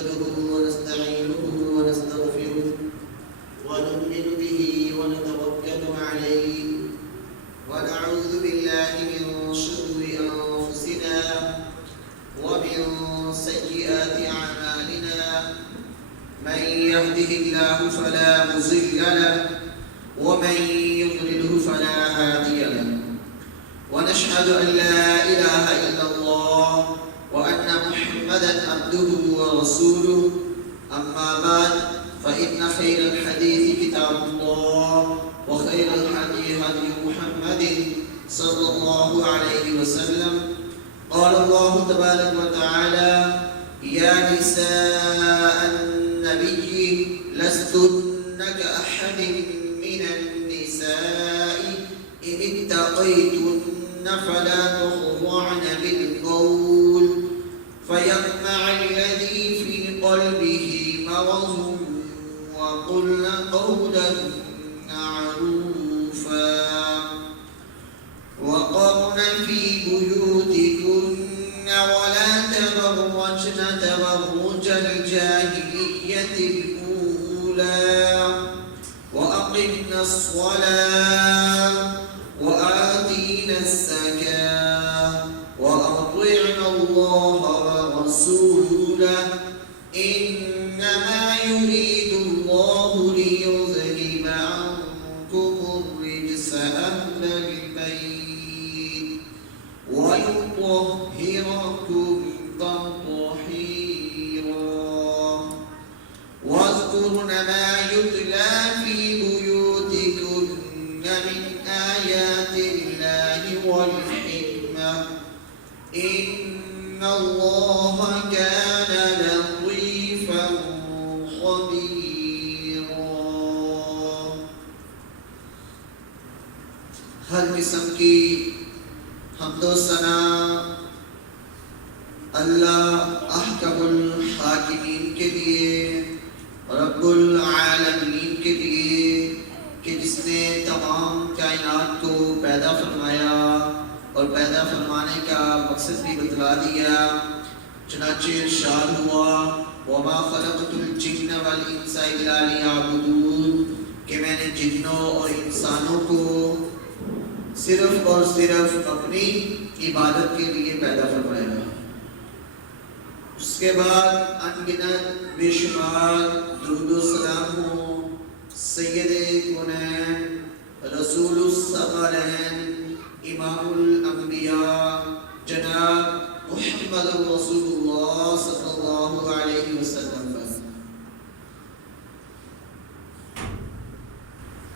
نحمده ونستعينه ونستغفره ونؤمن به ونتوكل عليه ونعوذ بالله من شرور أنفسنا ومن سيئات أعمالنا من يهده الله فلا مضل له ومن يضلله فلا هادي له ونشهد أن لا إله إلا الله وأن محمدا عبده ورسوله أما بعد فإن خير الحديث كتاب الله وخير الهدي هدي محمد صلى الله عليه وسلم قال الله تبارك وتعالى يا نساء النبي لستن كأحد من النساء إن اتقيتن فلا تخضعن بالقول فيطمع الذي في قلبه مرض وقلن قولا معروفا وقرن في بيوتكن ولا تبرجن تبرج الجاهلية الأولى وأقمنا الصلاة وآتينا الزكاة وأطعنا الله ورسوله إنما يريد الله ليذهب عنكم الرجس أهل البيت ويطهركم تطهيرا واذكرن ما يتلى في بيوتكن من آيات الله والحكمة إن الله كان لطيفا خبيرا. ہر قسم کی حمد و ثنا اللہ احکم الحاکمین کے لیے رب العالمین کے لیے کہ جس نے تمام کائنات کو پیدا فرمایا اور پیدا فرمانے کا مقصد بھی بتلا دیا. چنانچہ ارشاد ہوا وما خلقت الجن والانس الا لیعبدون کہ میں نے جنوں اور انسانوں کو صرف اور صرف اپنی عبادت کے لیے پیدا فرمایا. اس کے بعد انگنت بے شمار درود و سلام ہو سید کونین رسول الثقلین امام الانبیاء جناب محمد رسول اللہ صلی اللہ علیہ وسلم پر.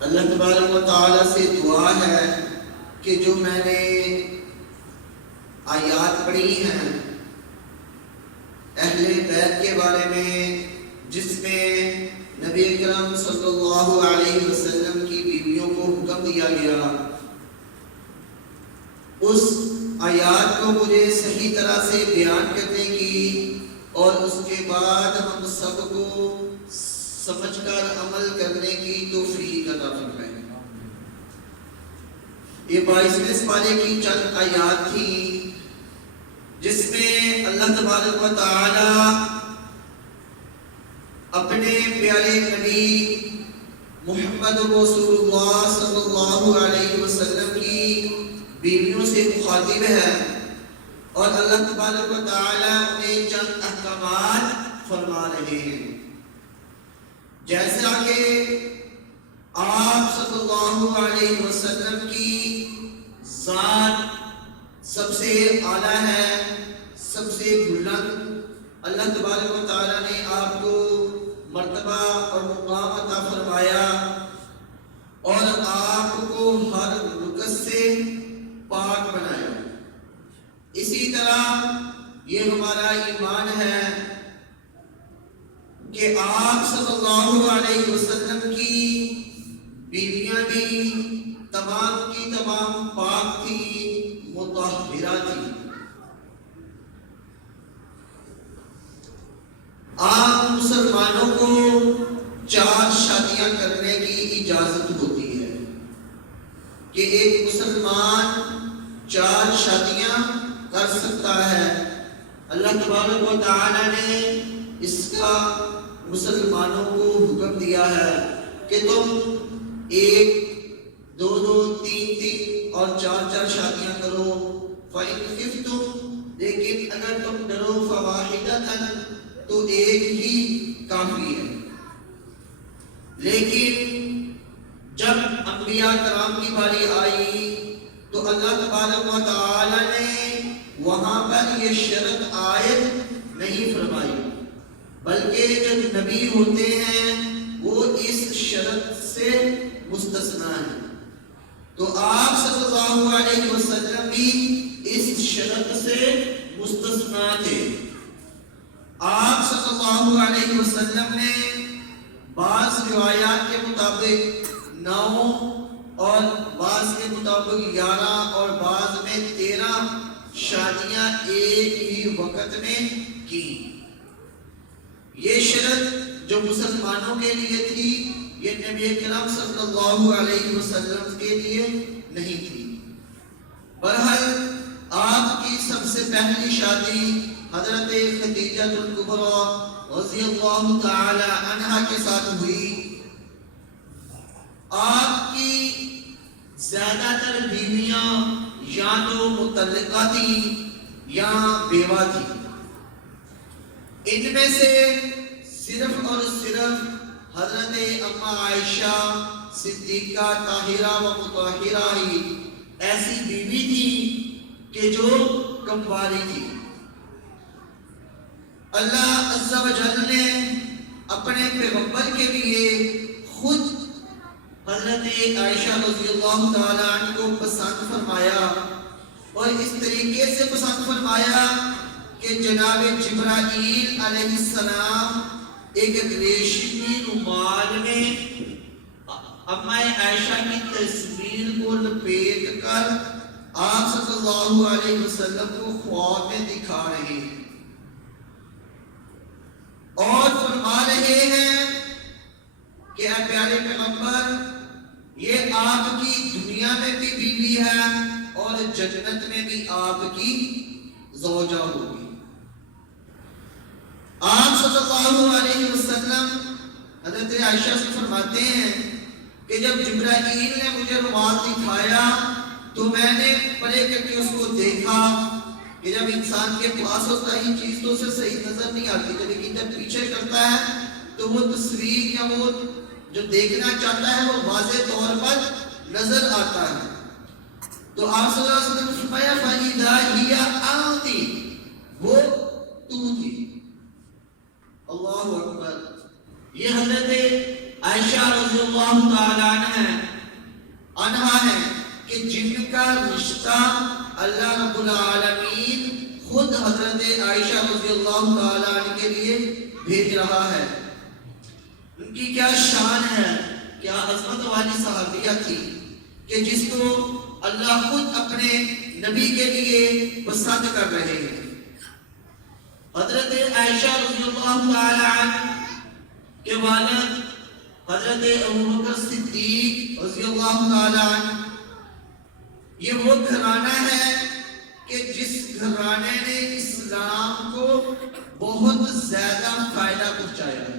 اللہ تبارک و تعالی سے دعا ہے کہ جو میں نے آیات پڑھی ہیں اہل بیت کے بارے میں جس میں نبی اکرم صلی اللہ علیہ وسلم کی بیویوں کو حکم دیا گیا، اس آیات کو مجھے صحیح طرح سے بیان کرنے کی اور اس کے بعد ہم سب کو سمجھ کر عمل کرنے کی توفیق عطا فرمائے. یہ 22ویں سپارے کی چند آیات تھی جس میں اللہ تبارک و تعالی اپنے پیارے نبی محمد رسول اللہ صلی اللہ علیہ وسلم کی بیویوں سے مخاطب ہے اور اللہ تبارک و تعالی انہیں چند احکامات فرما رہے ہیں. جیسا کہ آپ صلی اللہ علیہ وسلم کی ذات سب سے اعلیٰ ہے، سب سے بلند. اللہ تبارک و تعالی نے آپ کو مرتبہ اور مقام عطا فرمایا اور آپ کو ہر نقص سے پاک بنایا. اسی طرح یہ ہمارا ایمان ہے کہ آپ صلی اللہ علیہ وسلم کی بیویاں بھی تمام کی تمام پاک تھی، مطہرہ تھی. عام مسلمانوں کو 4 شادیاں کرنے کی اجازت ہوتی ہے کہ ایک مسلمان 4 شادیاں کر سکتا ہے. اللہ تبارک و تعالی نے اس کا مسلمانوں کو حکم دیا ہے کہ تم ایک دو دو تین تین اور چار چار شادیاں کرو. فَإِنْ خِفْتُمْ لیکن اگر تم ڈرو فَوَاحِدَةً تو ایک ہی کافی ہے. لیکن جب انبیاء کرام کی باری آئی تو اللہ تبارک و تعالی نے وہاں پر یہ شرط عائد نہیں فرمائی، بلکہ جو نبی ہوتے ہیں وہ اس شرط سے مستثنا ہیں. تو آپ صلی اللہ علیہ وسلم بھی اس شرط سے مستثنا تھے. آپ صلی اللہ علیہ وسلم نے بعض روایات کے مطابق 9 اور بعض کے مطابق 11 اور بعض میں 13 شادیاں ایک ہی وقت میں کی. یہ شرط جو مسلمانوں کے لیے تھی یہ نبی کریم صلی اللہ علیہ وسلم کے لیے نہیں تھی. بہرحال آپ کی سب سے پہلی شادی حضرت خدیجہ الکبریٰ رضی اللہ تعالی عنہا کے ساتھ ہوئی. آپ کی زیادہ تر بیویاں یا تو مطلقہ تھیں یا بیوہ تھیں. ان میں سے صرف اور صرف حضرت اما عائشہ صدیقہ طاہرہ و مطہرہ ہی ایسی بیوی تھی کہ جو کمواری تھی. اللہ عز و جل نے اپنے پیغمبر کے لیے خود حضرت عائشہ رضی اللہ تعالیٰ عنہ کو پسند فرمایا، اور اس طریقے سے پسند فرمایا کہ جناب جبرائیل علیہ السلام ایک ریشمی رومال میں اما عائشہ کی تصویر کو لپیٹ کر آپ صلی اللہ علیہ وسلم کو خواب میں دکھا رہے ہیں اور فرما رہے ہیں کہ اے پیارے پیغمبر، یہ آپ کی دنیا میں بھی بیوی ہے اور جنت میں بھی آپ کی زوجہ ہوگی. آپ صلی اللہ علیہ وسلم حضرت عائشہ سے فرماتے ہیں کہ جب جبرائیل نے مجھے رومال دکھایا تو میں نے پلے کر کے اس کو دیکھا کہ جب انسان کے پاس ہوتا ہی چیز تو اسے صحیح نظر نہیں آتی، لیکن جب پیچھے کرتا ہے تو وہ تصویر یا وہ جو دیکھنا چاہتا ہے وہ واضح طور پر نظر آتا ہے. تو آپ صلی اللہ علیہ وسلم نے فرمایا فَإِذَا هِيَ أَنْتِ، وہ تو تھی. اللہ اکبر. یہ حضرت عائشہ رضی اللہ تعالیٰ عنہا ہے کہ جن کا رشتہ اللہ رب العالمین خود حضرت عائشہ رضی اللہ تعالیٰ عنہ کے لیے بھیج رہا ہے. ان کی کیا شان ہے، کیا عظمت والی صحابیہ تھی کہ جس کو اللہ خود اپنے نبی کے لیے پسند کر رہے ہیں. حضرت عائشہ رضی اللہ تعالی عنہ کے والد حضرت ابوبکر صدیق رضی اللہ تعالی عنہ، یہ وہ گھرانہ ہے کہ جس گھرانے نے اسلام کو بہت زیادہ فائدہ پہنچایا ہے.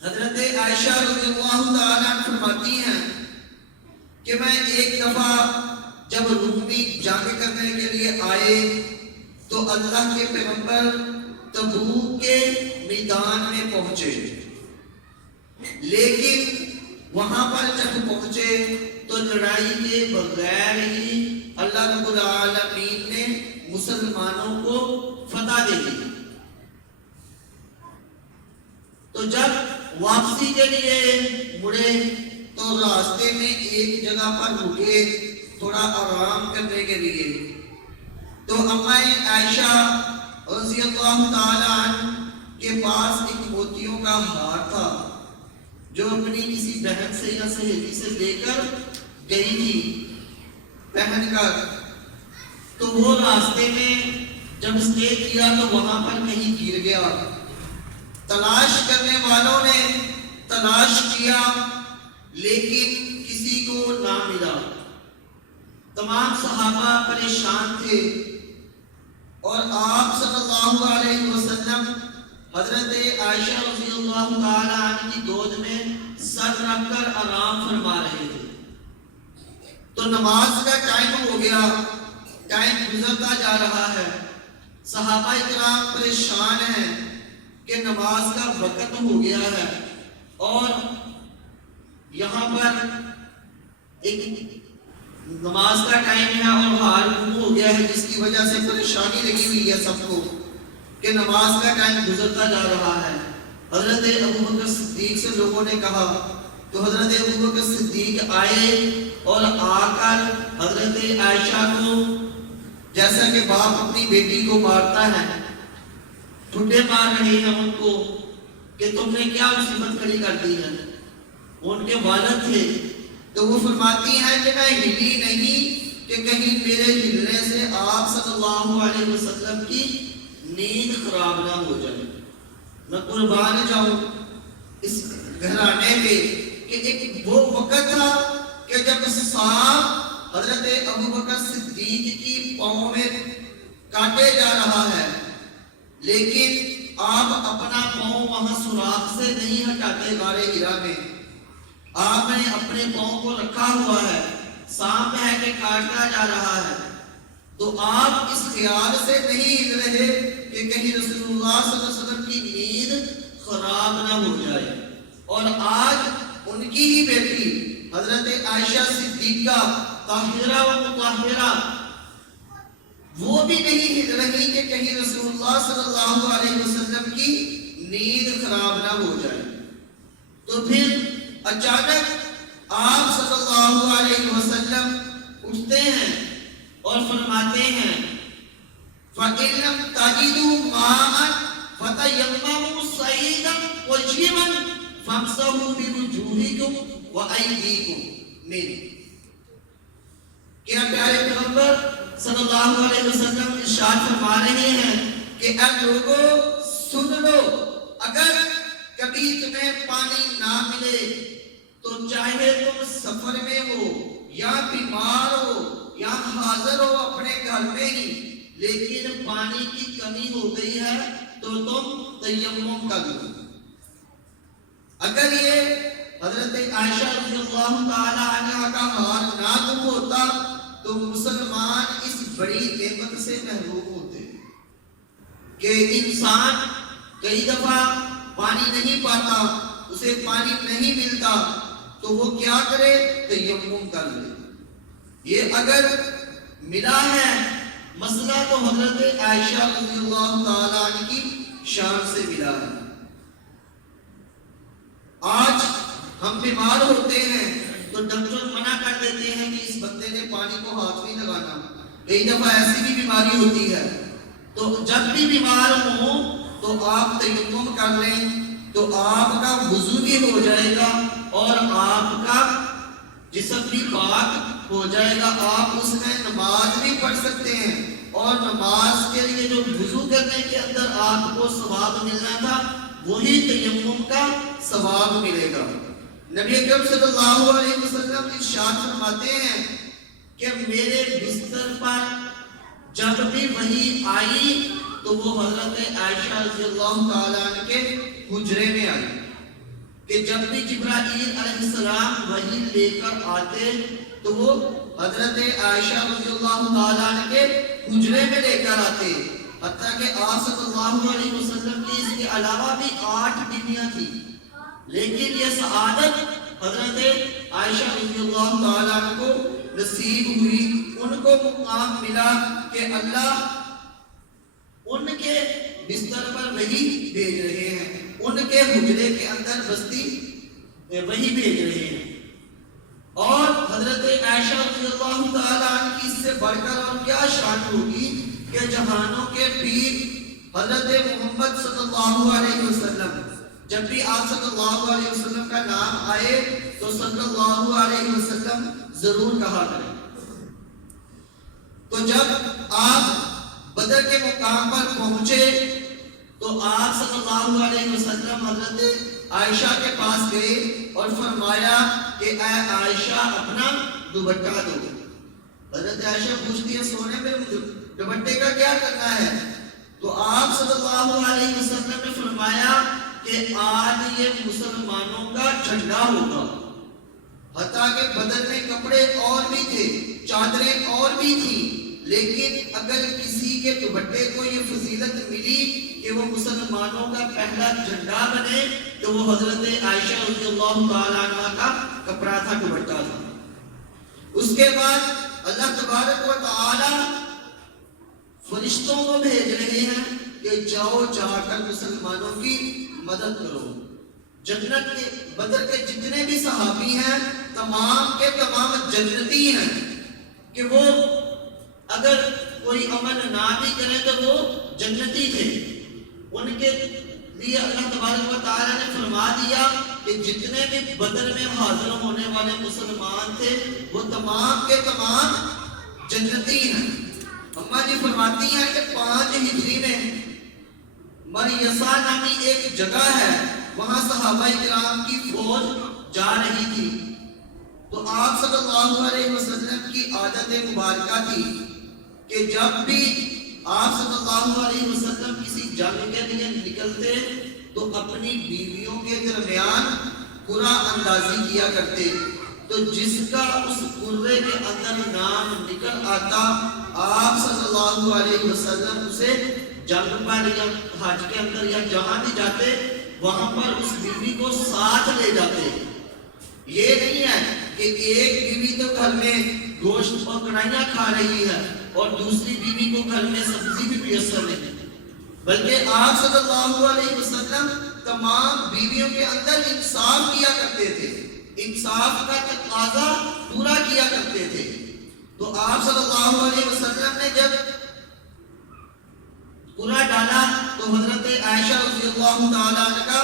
حضرت عائشہ رضی اللہ تعالی عنہ فرماتی ہیں کہ میں ایک دفعہ جب رومی جنگ کرنے کے لیے آئے تو اللہ کے پیغمبر تبوک کے میدان میں پہنچے، لیکن وہاں پر جب پہنچے تو لڑائی کے بغیر ہی اللہ رب العالمین نے مسلمانوں کو فتح دے دی. تو جب واپسی کے لیے مڑے تو راستے میں ایک جگہ پر رکے تھوڑا آرام کرنے کے لیے. تو اما عائشہ رضی اللہ تعالی عنہ کے پاس ایک موتیوں کا ہار تھا جو اپنی کسی بہن سے یا سہیلی سے لے کر گئی تھی پہن کر. تو وہ راستے میں جب اسٹے کیا تو وہاں پر کہیں گر گیا. تلاش کرنے والوں نے تلاش کیا لیکن کسی کو نہ ملا. تمام صحابہ پریشان تھے اور آپ صلی اللہ اللہ علیہ وسلم حضرت عائشہ رضی اللہ تعالی عنہ کی گود میں سر رکھ کر آرام فرما رہے تھے. تو نماز کا ٹائم ہو گیا، ٹائم گزرتا جا رہا ہے. صحابہ کرام پریشان ہیں کہ نماز کا وقت ہو گیا ہے اور یہاں پر ایک نماز کا ٹائم ہے اور حال ہو گیا ہے، جس کی وجہ سے پریشانی لگی ہوئی ہے سب کو کہ نماز کا ٹائم گزرتا جا رہا ہے. حضرت ابوبکر صدیق سے لوگوں نے کہا تو حضرت ابوبکر صدیق آئے اور آ کر حضرت عائشہ کو، جیسا کہ باپ اپنی بیٹی کو مارتا ہے، ٹھڈے مار رہے ہیں ان کو کہ تم نے کیا مصیبت کھڑی کر دی ہے. ان کے والد تھے تو وہ فرماتی ہیں کہ میں ہلی نہیں کہ کہیں میرے ہلنے سے آپ صلی اللہ علیہ وسلم کی نیند خراب نہ ہو جائے. میں قربان جاؤں اس گھرانے پہ کہ ایک وہ وقت تھا کہ جب سانپ حضرت ابوبکر صدیق کی پاؤں میں کاٹے جا رہا ہے، لیکن آپ اپنا پاؤں وہاں سوراخ سے نہیں ہٹاتے. غار ہرا میں آپ نے اپنے پاؤں کو رکھا ہوا ہے، سانپ ہے کہ کاٹتا جا رہا ہے، تو آپ اس خیال سے نہیں ہل رہے کہ کہیں رسول اللہ صلی اللہ علیہ وسلم کی نیند خراب نہ ہو جائے. اور آج ان کی ہی بیٹی حضرت عائشہ صدیقہ طاہرہ و مطہرہ وہ بھی نہیں ہل رہی کہ کہیں رسول اللہ صلی اللہ علیہ وسلم کی نیند خراب نہ ہو جائے. تو پھر اچانک آپ صلی اللہ علیہ وسلم اٹھتے ہیں اور فرماتے ہیں فَإِن لَمْ تَجِدُوا مَاءً فَتَيَمَّمُوا صَعِيدًا طَيِّبًا فَامْسَحُوا بِوُجُوهِكُمْ وَأَيْدِيكُمْ مِنْهُ. کیا پیارے پیغمبر صلی اللہ علیہ وسلم ارشاد فرما رہے ہیں کہ اے لوگوں سن لو، اگر کبھی تمہیں پانی نہ ملے تو چاہے تم سفر میں ہو یا بیمار ہو یا حاضر ہو اپنے گھر میں ہی، لیکن پانی کی کمی ہو گئی ہے تو تم تیمم کر لو. اگر یہ حضرت عائشہ رضی اللہ تعالی عنہ کا حال نہ گم ہوتا تو مسلمان اس بڑی نعمت سے محروم ہوتے کہ انسان کئی دفعہ پانی نہیں پاتا، اسے پانی نہیں ملتا تو وہ کیا کرے؟ تیمم کر لے. یہ اگر ملا ہے مسئلہ تو حضرت عائشہ رضی اللہ تعالی عنہ کی شان سے ملا ہے. آج ہم بیمار ہوتے ہیں تو ڈاکٹر منع کر دیتے ہیں کہ اس بندے نے پانی کو ہاتھ نہیں لگانا. کئی دفعہ ایسی بھی بیماری ہوتی ہے، تو جب بھی بیمار ہوں تو آپ تیمم کر لیں تو آپ کا وضو بھی ہو جائے گا اور آپ کا جسم بھی پاک ہو جائے گا. آپ اس میں نماز بھی پڑھ سکتے ہیں اور نماز کے لیے جو وضو کرنے کے اندر آپ کو ثواب ملنا تھا وہی تیمم کا ثواب ملے گا. نبی اکرم صلی اللہ علیہ وسلم ارشاد فرماتے ہیں کہ میرے بستر پر جب بھی وحی آئی تو وہ حضرت عائشہ رضی اللہ تعالیٰ عنہ کے حجرے میں آئی. کہ جب بھی جبرائیل علیہ السلام وحی لے کر آتے تو وہ حضرت عائشہ رضی اللہ تعالیٰ عنہ کے حجرے میں لے کر آتے. حتیٰ کہ آپ صلی اللہ علیہ وسلم کی اس کے علاوہ بھی 8 بیویاں تھیں، لیکن یہ سعادت حضرت عائشہ رضی اللہ تعالیٰ عنہ کو نصیب ہوئی. ان کو مقام ملا کہ اللہ ان کے بستر پر وحی بھیج رہے ہیں، ان کے حجرے کے اندر بستی وحی بھیج رہے ہیں. اور حضرت عائشہ رضی اللہ تعالیٰ عنہ کی اس سے بڑھ کر اور کیا شان ہوگی کہ جہانوں کے پیر حضرت محمد صلی اللہ علیہ وسلم، جب بھی آپ صلی اللہ علیہ وسلم کا نام آئے تو صلی اللہ علیہ وسلم ضرور کہا کریں. تو جب آپ بدر کے مقام پر پہنچے تو آپ صلی اللہ علیہ وسلم حضرت عائشہ کے پاس گئے اور فرمایا کہ اے عائشہ اپنا دوپٹہ دو. حضرت عائشہ پوچھتی ہے سونے میں دوپٹے کا کیا کرنا ہے؟ تو آپ صلی کہ آج یہ مسلمانوں کا جھنڈا ہوگا. حتیٰ کہ بدر میں کپڑے اور بھی تھے، چادریں اور بھی تھیں، لیکن اگر کسی کے دوپٹے کو یہ فضیلت ملی کہ وہ مسلمانوں کا پہلا جھنڈا بنے تو وہ حضرت عائشہ رضی اللہ تعالیٰ عنہ کا کپڑا تھا، دوپٹہ تھا. اس کے بعد اللہ تبارک و تعالی فرشتوں کو بھیج رہے ہیں کہ جاؤ جا کر مسلمانوں کی مدد کرو. جنت کے بدر کے جتنے بھی صحابی ہیں تمام کے تمام جنتی ہیں کہ وہ اگر کوئی عمل نہ بھی کرے تو وہ جنتی تھے. ان کے لیے اللہ تبارک و تعالی نے فرما دیا کہ جتنے بھی بدر میں حاضر ہونے والے مسلمان تھے وہ تمام کے تمام جنتی ہیں. اماں جی فرماتی ہیں کہ 5 ہجری میں مریسا نامی ایک جگہ ہے، وہاں صحابہ کرام کی فوج جا رہی تھی. تو آپ صلی اللہ علیہ وسلم کی عادت مبارکہ تھی کہ جب بھی آپ صلی اللہ علیہ وسلم کسی جنگ کے لیے نکلتے تو اپنی بیویوں کے درمیان قرعہ اندازی کیا کرتے. تو جس کا اس قرعے کے اندر نام نکل آتا آپ صلی اللہ علیہ وسلم اسے جنگ پر یا حج کے اندر یا جہاں بھی جاتے وہاں پر اس بیوی کو ساتھ لے جاتے. یہ نہیں ہے کہ ایک بیوی تو گھر میں گوشت اور کڑھائیاں کھا رہی ہے اور دوسری بیوی کو گھر میں سبزی بھی میسر نہیں، بلکہ آپ صلی اللہ علیہ وسلم تمام بیویوں کے اندر انصاف کیا کرتے تھے، انصاف کا تقاضا پورا کیا کرتے تھے. تو آپ صلی اللہ علیہ وسلم نے جب قرعہ ڈالا تو حضرت عائشہ رضی اللہ تعالیٰ عنہ کا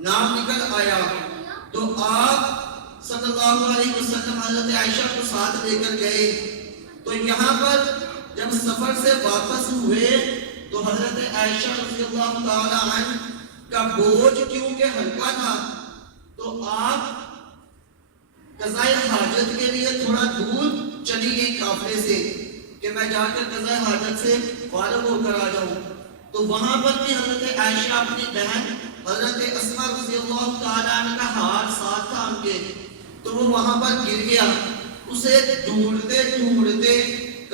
نام نکل آیا. تو آپ صلی اللہ علیہ وسلم حضرت عائشہ کو ساتھ لے کر گئے. تو یہاں پر جب سفر سے واپس ہوئے تو حضرت عائشہ رضی اللہ تعالیٰ عنہ کا بوجھ کیونکہ ہلکا تھا تو آپ قضائے حاجت کے لیے تھوڑا دور چلی گئی قافلے سے کہ میں جا کر قضائے حاجت سے فارغ ہو کر آ جاؤں. تو وہاں پر بھی حضرت عائشہ اپنی بہن حضرت اسماء رضی اللہ تعالیٰ عنہ کا ہار ساتھ تھا ان کے، تو وہ وہاں پر گر گیا. اسے ڈھونڈتے ڈھونڈتے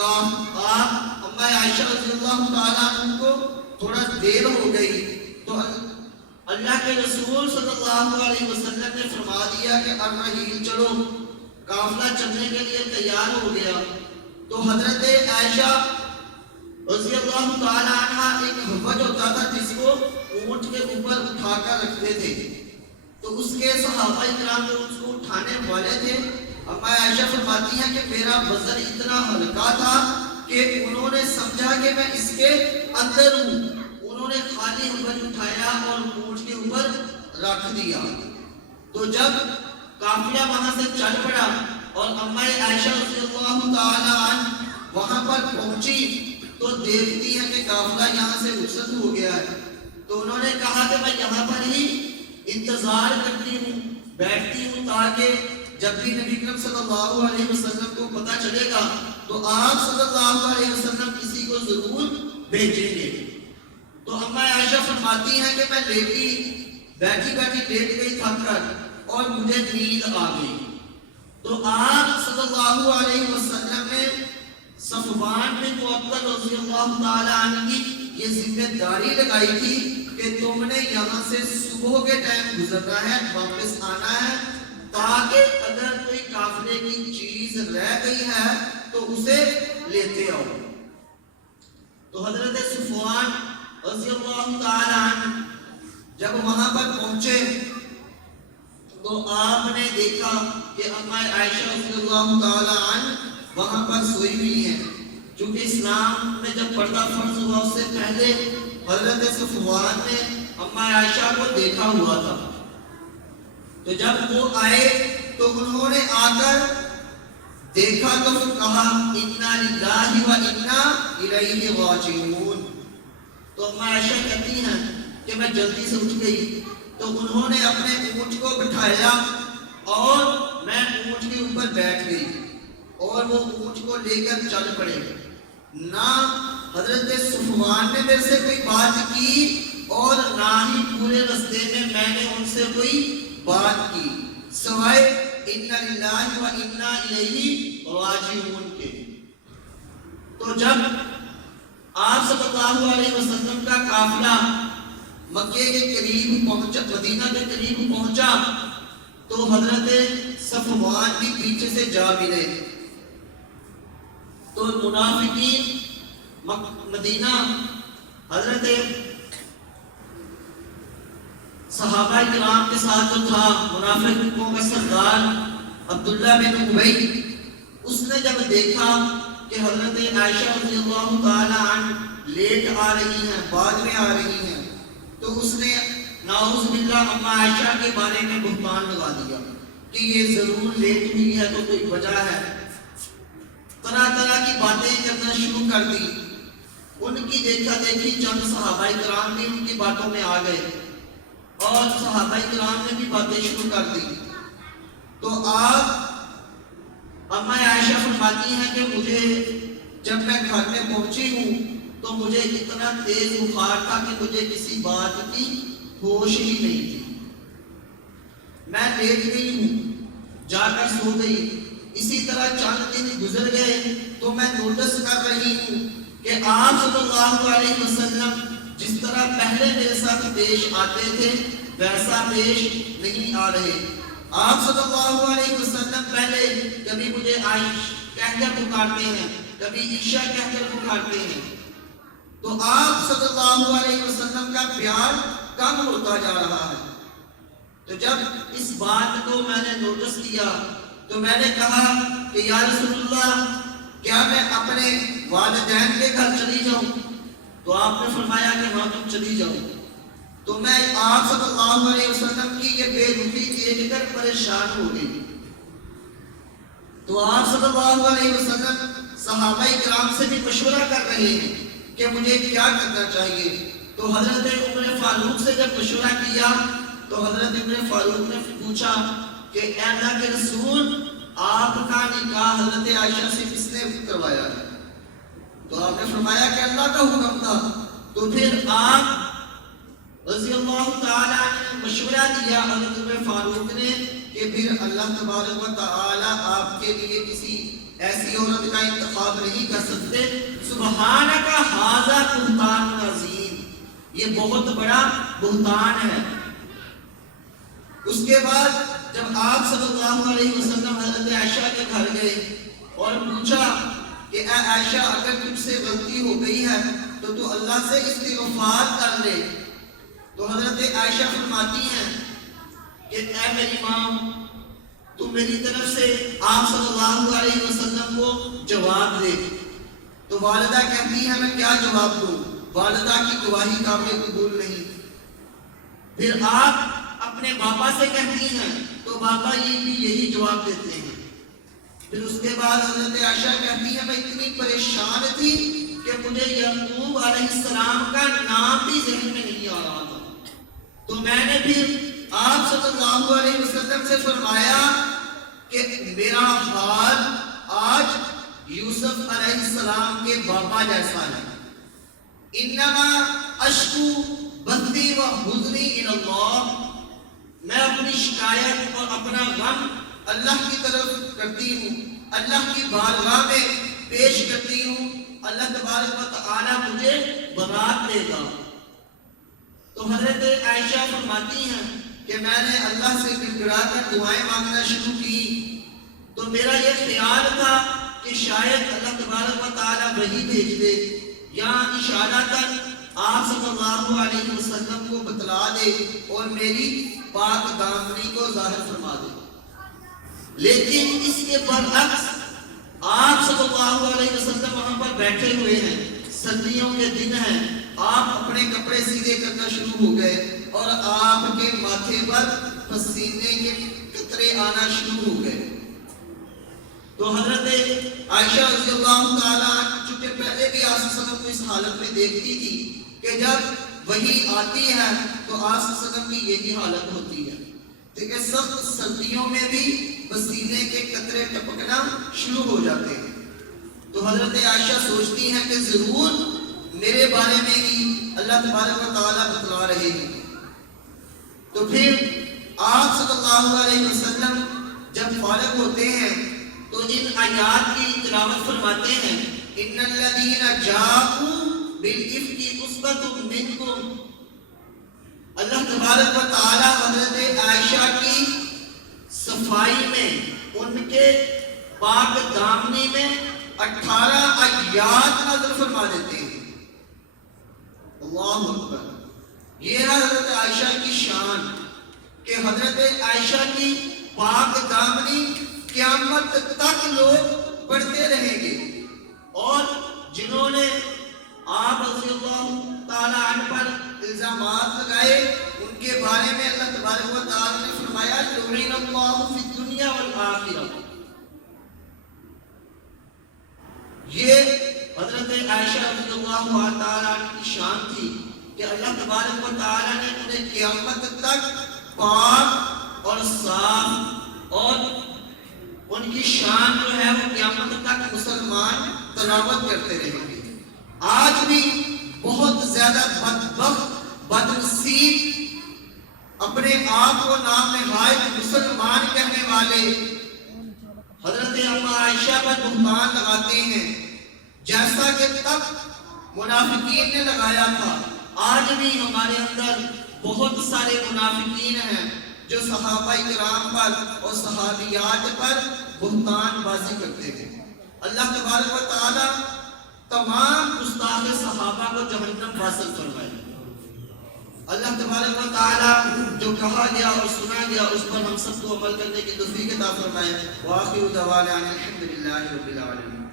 آپ اما عائشہ رضی اللہ تعالیٰ عنہ کو تھوڑا دیر ہو گئی. تو اللہ کے رسول صلی اللہ علیہ وسلم نے فرما دیا کہ الرحیل چلو، قافلہ چلنے کے لیے تیار ہو گیا. تو حضرت عائشہ رضی اللہ تعالیٰ عنہ ایک حفظ ہوتا تھا جس کو اونٹ کے اوپر اٹھا کر رکھتے تھے. تو اس کے صحابہ کرام جو اس کو اٹھانے والے تھے اما عائشہ فرماتی ہیں کہ میرا وزن اتنا ہلکا تھا کہ انہوں نے سمجھا کہ میں اس کے اندر ہوں. انہوں نے خالی حفظ اٹھایا اور اونٹ کے اوپر رکھ دیا. تو جب قافلہ وہاں سے چل پڑا اور اما عائشہ رضی اللہ تعالیٰ عنہ وہاں پر پہنچی تو دیکھتی ہے کہ قافلہ یہاں سے رخصت ہو گیا ہے. تو انہوں نے کہا کہ میں یہاں پر ہی انتظار کرتی ہوں، بیٹھتی ہوں تاکہ جب بھی نبی کریم صلی اللہ علیہ وسلم کو پتہ چلے گا تو آپ صلی اللہ علیہ وسلم کسی کو ضرور بھیجیں گے. تو اما عائشہ فرماتی ہیں کہ میں بیٹھی لیٹ گئی تھک کر اور مجھے نیند آ گئی. تو آپ صلی اللہ علیہ وسلم نے صفوان بن معطل رضی اللہ تعالیٰ عنہ کی یہ ذمہ داری لگائی تھی کہ تم نے یہاں سے صبح کے ٹائم گزرنا ہے، واپس آنا ہے تاکہ اگر کوئی قافلے کی چیز رہ گئی ہے تو اسے لیتے آؤ. تو حضرت صفوان رضی اللہ تعالیٰ عنہ جب وہاں پر پہنچے تو آپ نے دیکھا کہ اما عائشہ رضی اللہ تعالیٰ عنہ وہاں پر سوئی ہوئی ہیں. چونکہ اسلام میں جب پردہ فرض ہوا اس سے پہلے حضرت صفوان نے اما عائشہ کو دیکھا ہوا تھا. تو جب وہ آئے تو انہوں نے آ کر دیکھا تو کہا انا للہ و انا الیہ راجعون. تو اما عائشہ کہتی ہیں کہ میں جلدی سے اٹھ گئی تو انہوں نے اپنے اونٹ کو بٹھایا اور میں اونٹ کے اوپر بیٹھ گئی اور وہ اونٹ کو لے کر چل پڑے. نہ حضرت صفوان نے میرے سے کوئی بات کی اور نہ ہی پورے رستے میں میں نے ان سے کوئی بات کی سوائے اِنَّ لِلَّهِ وَإِنَّا إِلَيْهِ رَاجِعُونَ کے۔ تو جب آپ صلی اللہ علیہ وسلم کا قافلہ مکے کے قریب پہنچا، مدینہ کے قریب پہنچا، تو حضرت صفوان بھی پیچھے سے جا ملے۔ تو منافقین مدینہ حضرت صحابہ کرام کے ساتھ جو تھا، منافقوں کا سردار عبداللہ بن ابی، اس نے جب دیکھا کہ حضرت عائشہ رضی اللہ تعالی عنہ لیٹ آ رہی ہیں، بعد میں آ رہی ہیں، تو اس نے نعوذ باللہ اما عائشہ کے بارے میں بہتان لگا دیا کہ یہ ضرور لیٹ ہوئی ہے تو کوئی وجہ ہے۔ طرح طرح کی باتیں کرنا شروع کر دی۔ ان کی دیکھا دیکھی چند صحابہ کرام بھی ان کی باتوں میں آ گئے اور صحابہ کرام نے بھی باتیں شروع کر دی۔ تو آپ اما عائشہ فرماتی ہیں کہ مجھے جب میں گھر میں پہنچی ہوں تو مجھے اتنا تیز بخار تھا کہ مجھے کسی بات کی ہوش ہی نہیں تھی۔ میں لیٹ گئی ہوں، جا کر سو گئی۔ اسی طرح چند دن گزر گئے تو میں نوٹس کر رہی ہوں کہ آپ صلی اللہ علیہ وسلم جس طرح پہلے میرے ساتھ پیش آتے تھے ویسا پیش نہیں آ رہے۔ آپ صلی اللہ علیہ وسلم پہلے کبھی مجھے عائش کہہ کر پکارتے ہیں، کبھی عائشہ کہہ کر پکارتے ہیں۔ تو آپ صلی اللہ علیہ وسلم کا پیار کم ہوتا جا رہا ہے۔ تو جب اس بات کو میں نے نوٹس کیا تو میں نے کہا کہ یا رسول اللہ، کیا میں اپنے والدین کے گھر چلی جاؤں؟ تو آپ نے فرمایا کہ ہاں تم چلی جاؤ۔ تو میں آپ صلی اللہ علیہ وسلم کی یہ بے رخی دیکھ کر پریشان ہو گئی۔ تو آپ صلی اللہ علیہ وسلم صحابہ کرام سے بھی مشورہ کر رہے ہیں کہ مجھے کیا کرنا چاہیے۔ تو حضرت عمر فاروق سے جب مشورہ کیا تو حضرت عمر فاروق نے پوچھا کہ اے اللہ کے رسول، آپ کا نکاح حضرت عائشہ سے کس نے کروایا ہے؟ تو آپ نے فرمایا کہ اللہ کا حکم تھا۔ تو پھر آپ رضی اللہ تعالیٰ نے مشورہ دیا حضرت عمر فاروق نے کہ پھر اللہ تبارک و تعالیٰ آپ کے لیے کسی ایسی عورت کا انتخاب نہیں کر سکتے۔ سبحانک ھذا بہتان عظیم، یہ بہت بڑا بہتان ہے۔ اس کے بعد جب آپ صلی اللہ علیہ وسلم حضرت عائشہ کے گھر گئے اور پوچھا کہ اے عائشہ، اگر تجھ سے غلطی ہو گئی ہے تو اللہ سے استغفار کر لے۔ تو حضرت عائشہ فرماتی ہیں کہ اے میری ماں، تو میری طرف سے آپ صلی اللہ علیہ وسلم کو جواب دے۔ تو والدہ کہتی ہے میں کیا جواب دوں؟ والدہ کی گواہی قابل قبول نہیں۔ پھر آپ اپنے بابا سے کہتی ہیں تو بابا یہ بھی یہی جواب دیتے ہیں۔ پھر اس کے بعد حضرت عائشہ کہتی ہے میں اتنی پریشان تھی کہ مجھے یعقوب علیہ السلام کا نام بھی ذہن میں نہیں آ رہا تھا۔ تو میں نے پھر آپ صلی اللہ علیہ وسلم سے فرمایا کہ میرا حال آج یوسف علیہ السلام کے بابا جیسا ہے۔ انما اشکو بثی و حزنی الی اللہ، میں اپنی شکایت اور اپنا غم اللہ کی طرف کرتی ہوں، اللہ کی بارگاہ میں پیش کرتی ہوں، اللہ تبارک و تعالی مجھے برات دے گا۔ تو حضرت عائشہ فرماتی ہیں کہ میں نے اللہ سے گڑ گڑا کر دعائیں مانگنا شروع کی تو میرا یہ خیال تھا کہ شاید اللہ تبارک و تعالی وحی بھیج دے یا اشارہ کر آپ صلی اللہ علیہ وسلم کو بتلا دے اور میری پاک دامنی کو ظاہر فرما دے۔ لیکن اس کے برعکس آپ صلی اللہ علیہ وسلم وہاں پر بیٹھے ہوئے ہیں، سردیوں کے دن ہیں، آپ اپنے کپڑے سیدھے کرنا شروع ہو گئے اور آپ کے ماتھے پر پسینے کے قطرے آنا شروع ہو گئے۔ تو حضرت عائشہ رضی اللہ تعالیٰ چونکہ پہلے بھی آپ صلی اللہ علیہ وسلم کو اس حالت میں دیکھتی تھی کہ جب وحی آتی ہے تو آپ صلی اللہ علیہ وسلم کی یہی حالت ہوتی ہے کہ سخت سردیوں میں بھی پسینے کے قطرے ٹپکنا شروع ہو جاتے ہیں۔ تو حضرت عائشہ سوچتی ہیں کہ ضرور میرے بارے میں ہی اللہ تبارک و تعالیٰ بتلا رہے ہیں۔ تو پھر آپ صلی اللہ علیہ وسلم جب فارغ ہوتے ہیں تو ان آیات کی تلاوت فرماتے ہیں، ان الذین جاءوا بالافک عصبۃ منکم۔ اللہ تبارک و تعالیٰ حضرت عائشہ کی صفائی میں، ان کے پاک دامنی میں 18 آیات نازل فرما دیتے ہیں۔ اللہ اکبر! یہ ہے حضرت عائشہ کی شان کہ حضرت عائشہ کی پاک دامنی قیامت تک لوگ پڑھتے رہیں گے، اور جنہوں نے آپ رضی اللہ تعالیٰ عنہ پر الزامات لگائے ان کے بارے میں اللہ تبارک و تعالیٰ نے فرمایا لعن اللہ فی الدنیا والآخرہ۔ یہ حضرت عائشہ رضی اللہ تعالیٰ عنہ کی شان تھی کہ اللہ تبارک و تعالیٰ نے انہیں قیامت تک پاک اور صاف، اور ان کی شان جو ہے وہ قیامت تک مسلمان تلاوت کرتے رہیں گے۔ آج بھی بہت زیادہ بدبخت، بدنصیب، اپنے آپ کو نام نہاد مسلمان کہنے والے حضرت اما عائشہ پر بہتان لگاتے ہیں، جیسا کہ تب منافقین نے لگایا تھا۔ آج بھی ہمارے اندر بہت سارے منافقین ہیں جو صحابہ کرام پر اور صحابیات پر بہتان بازی کرتے ہیں۔ اللہ تبارک و تعالیٰ تمام گستاخ صحابہ کو جہنم واصل فرمائے۔ اللہ تبارک و تعالیٰ جو کہا گیا اور سنا گیا اس پر ہم سب کو عمل کرنے کی توفیق عطا فرمائے۔ وآخر دعوانا الحمدللہ رب العالمین۔